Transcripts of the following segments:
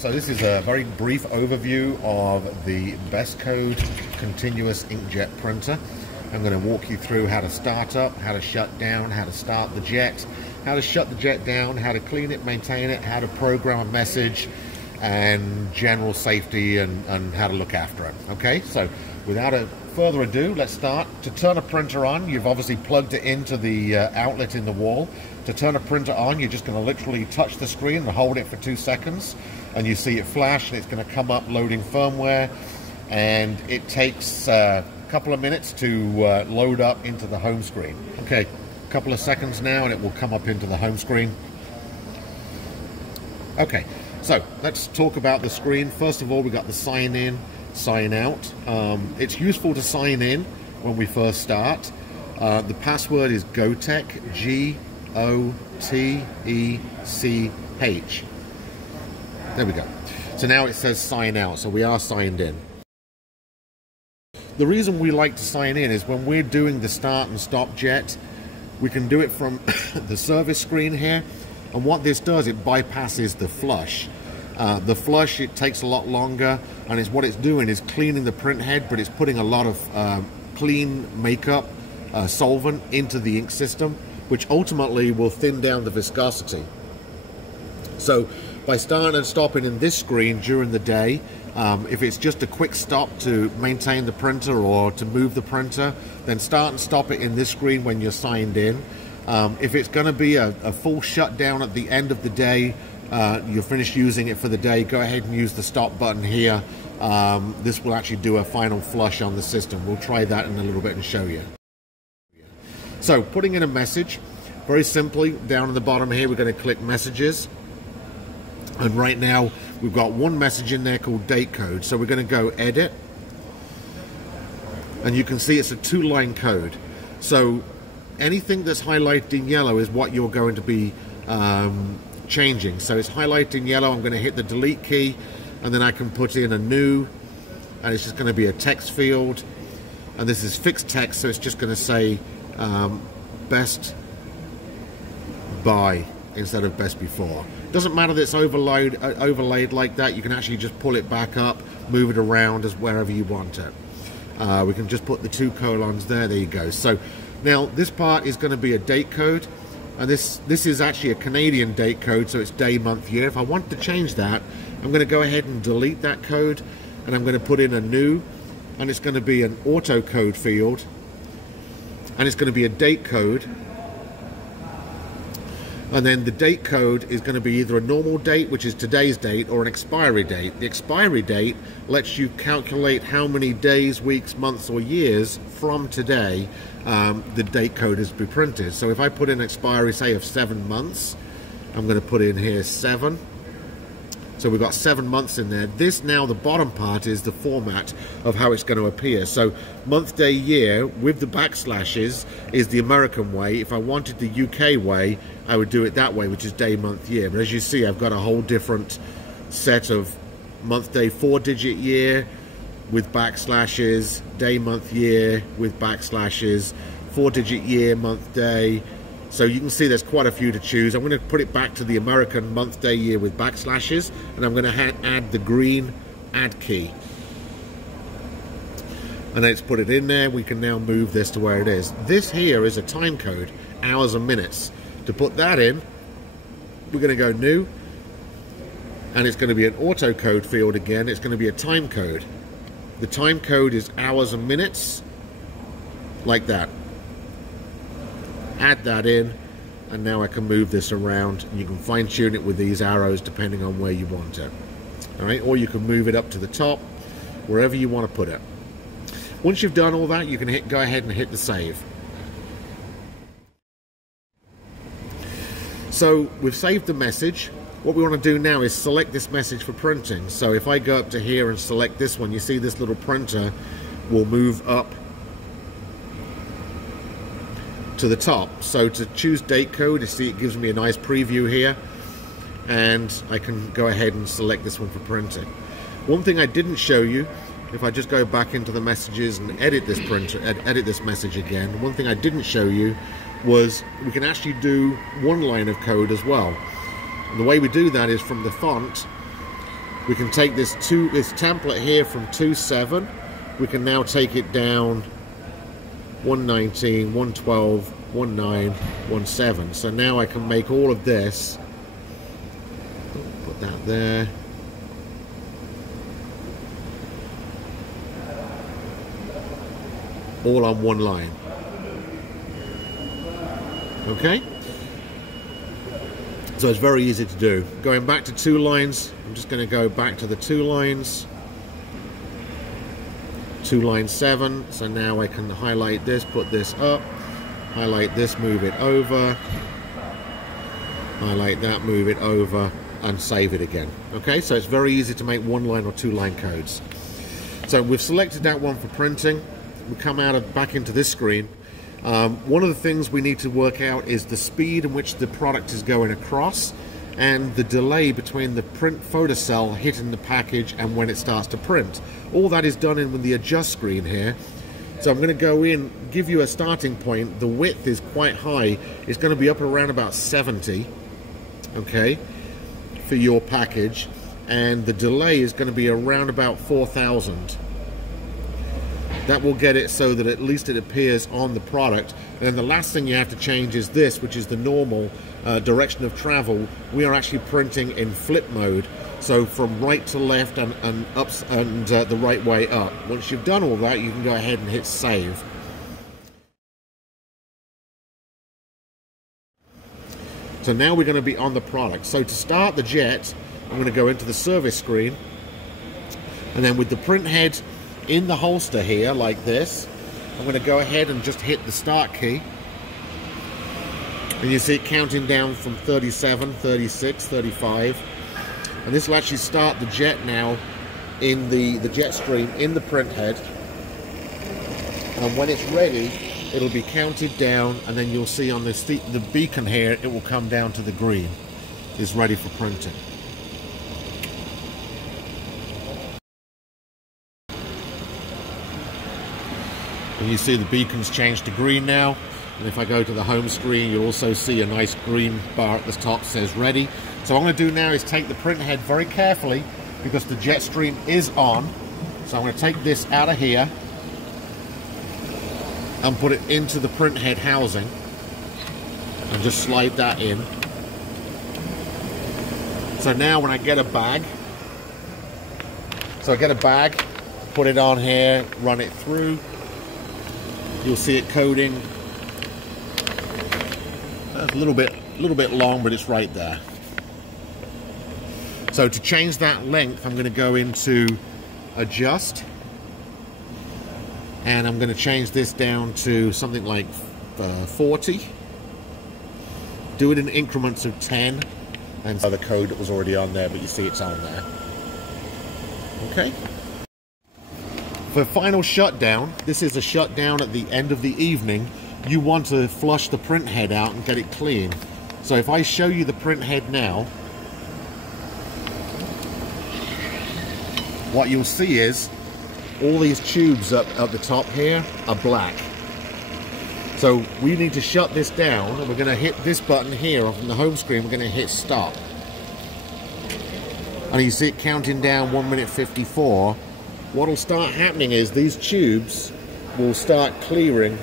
So this is a very brief overview of the Best Code continuous inkjet printer. I'm going to walk you through how to start up, how to shut down, how to start the jet, how to shut the jet down, how to clean it, maintain it, how to program a message, and general safety and how to look after it. Okay, so without further ado, let's start. To turn a printer on, you've obviously plugged it into the outlet in the wall. To turn a printer on, you're just going to literally touch the screen and hold it for 2 seconds, and you see it flash, and it's going to come up loading firmware, and it takes a couple of minutes to load up into the home screen. Okay, a couple of seconds now and it will come up into the home screen. Okay, so let's talk about the screen. First of all, we got the sign in, sign out. It's useful to sign in when we first start. The password is GOTECH, G-O-T-E-C-H. There we go. So now it says sign out, so we are signed in. The reason we like to sign in is when we're doing the start and stop jet, we can do it from the service screen here, and what this does, it bypasses the flush. The flush, it takes a lot longer, and what it's doing is cleaning the print head, but it's putting a lot of clean makeup solvent into the ink system, which ultimately will thin down the viscosity. So by starting and stopping in this screen during the day, if it's just a quick stop to maintain the printer or to move the printer, then start and stop it in this screen when you're signed in. If it's going to be a full shutdown at the end of the day, you're finished using it for the day, go ahead and use the stop button here. This will actually do a final flush on the system. We'll try that in a little bit and show you. So putting in a message, very simply, down at the bottom here, we're going to click messages. And right now, we've got one message in there called date code. So we're going to go edit. And you can see it's a 2-line code. So anything that's highlighted in yellow is what you're going to be changing. So it's highlighted in yellow. I'm going to hit the delete key. And then I can put in a new. And it's just going to be a text field. And this is fixed text. So it's just going to say best by instead of best before. Doesn't matter that it's overlaid like that. You can actually just pull it back up, move it around as wherever you want it. We can just put the 2 colons there. There you go. So now this part is going to be a date code, and this is actually a Canadian date code, so it's day, month, year. If I want to change that, I'm going to go ahead and delete that code, and I'm going to put in a new, and it's going to be an auto code field, and it's going to be a date code. And then the date code is going to be either a normal date, which is today's date, or an expiry date. The expiry date lets you calculate how many days, weeks, months, or years from today the date code is to be printed. So if I put in expiry, say, of 7 months, I'm going to put in here 7. So we've got 7 months in there. This now, the bottom part, is the format of how it's going to appear. So month, day, year with the backslashes is the American way. If I wanted the UK way, I would do it that way, which is day, month, year. But as you see, I've got a whole different set of month, day, 4-digit year with backslashes, day, month, year with backslashes, 4-digit year, month, day. So you can see there's quite a few to choose. I'm going to put it back to the American month, day, year with backslashes, and I'm going to add the green add key. And let's put it in there. We can now move this to where it is. This here is a time code, hours and minutes. To put that in, we're going to go new, and it's going to be an auto code field again. It's going to be a time code. The time code is hours and minutes, like that. Add that in, and now I can move this around. You can fine tune it with these arrows depending on where you want it. All right, or you can move it up to the top, wherever you want to put it. Once you've done all that, you can go ahead and hit the save. So we've saved the message. What we want to do now is select this message for printing. So if I go up to here and select this one, you see this little printer will move up to the top. So to choose date code, you see it gives me a nice preview here, and I can go ahead and select this one for printing. One thing I didn't show you, if I just go back into the messages and edit this printer, edit this message again, one thing I didn't show you was we can actually do 1 line of code as well. And the way we do that is from the font, We can take this template here from 2.7. We can now take it down 119, 112, 19, 17. So now I can make all of this. Put that there. All on one line. Okay? So it's very easy to do. Going back to 2 lines, I'm just going to go back to the 2 lines. 2 line 7. So now I can highlight this, put this up, highlight this, move it over, highlight that, move it over, and save it again. Okay, so it's very easy to make 1 line or 2 line codes. So we've selected that one for printing. We come back into this screen. One of the things we need to work out is the speed in which the product is going across and the delay between the print photocell hitting the package and when it starts to print. All that is done in with the adjust screen here. So I'm going to go in, give you a starting point. The width is quite high. It's going to be up around about 70, okay, for your package. And the delay is going to be around about 4,000. That will get it so that at least it appears on the product. And then the last thing you have to change is this, which is the normal direction of travel. We are actually printing in flip mode, so from right to left and ups and the right way up. Once you've done all that, you can go ahead and hit save. So now we're going to be on the product. So to start the jet, I'm going to go into the service screen, and then with the print head in the holster here like this, I'm going to go ahead and just hit the start key, and you see it counting down from 37, 36, 35, and this will actually start the jet now in the jet stream in the print head, and when it's ready it'll be counted down, and then you'll see on the beacon here it will come down to the green. It's ready for printing. And you see the beacon's changed to green now, and if I go to the home screen you'll also see a nice green bar at the top that says ready. So what I'm going to do now is take the print head very carefully because the jet stream is on. So I'm going to take this out of here and put it into the print head housing and just slide that in. So now when I get a bag, put it on here, run it through. You'll see it coding. That's a little bit long, but it's right there. So to change that length, I'm going to go into adjust, and I'm going to change this down to something like 40. Do it in increments of 10, and the code that was already on there, but you see it's on there. Okay. For final shutdown, this is a shutdown at the end of the evening. You want to flush the print head out and get it clean. So if I show you the print head now, what you'll see is all these tubes up at the top here are black. So we need to shut this down, and we're going to hit this button here on the home screen. We're going to hit stop. And you see it counting down 1 minute 54. What'll start happening is these tubes will start clearing,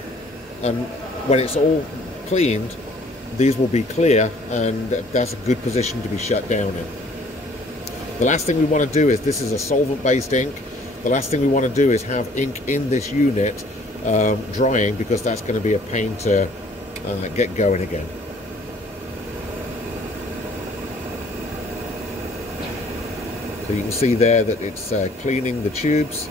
and when it's all cleaned, these will be clear, and that's a good position to be shut down in. The last thing we want to do is, this is a solvent-based ink, the last thing we want to do is have ink in this unit drying, because that's going to be a pain to get going again. So you can see there that it's cleaning the tubes.